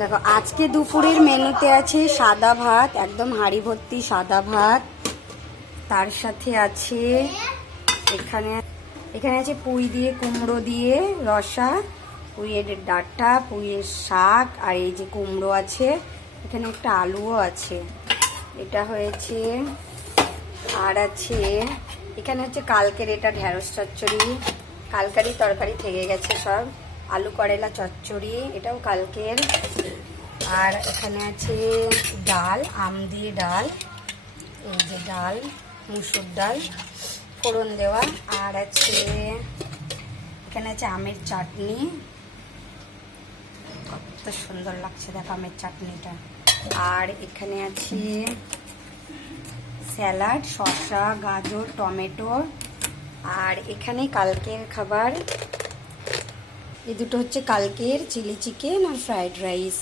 দেখো আজকে দুপুরের মেনুতে আছে সাদা ভাত, একদম হাঁড়ি ভর্তি সাদা ভাত। তার সাথে আছে এখানে আছে পুঁই দিয়ে কুমড়ো দিয়ে রসা, পুঁইয়ের ডাঁটা, পুঁইয়ের শাক, আর এই যে কুমড়ো আছে, এখানে একটা আলুও আছে। এটা হয়েছে, আর আছে এখানে হচ্ছে কালকের এটা ঢেঁড়স চচ্চড়ি, কালকারই তরকারি থেকে গেছে সব, আলু করলা চচ্চড়ি, এটাও কালকের। আর এখানে আছে ডাল, আম দিয়ে ডাল, এই যে ডাল, মুসুর ডাল ফোড়ন দেওয়া। আর আছে এখানে আছে আমের চাটনি, কত সুন্দর লাগছে দেখো আমের চাটনিটা। আর এখানে আছে স্যালাড, শসা, গাজর, টমেটো। আর এখানে কালকের খাবার, এই দুটো হচ্ছে কালকের চিলি চিকেন আর ফ্রাইড রাইস।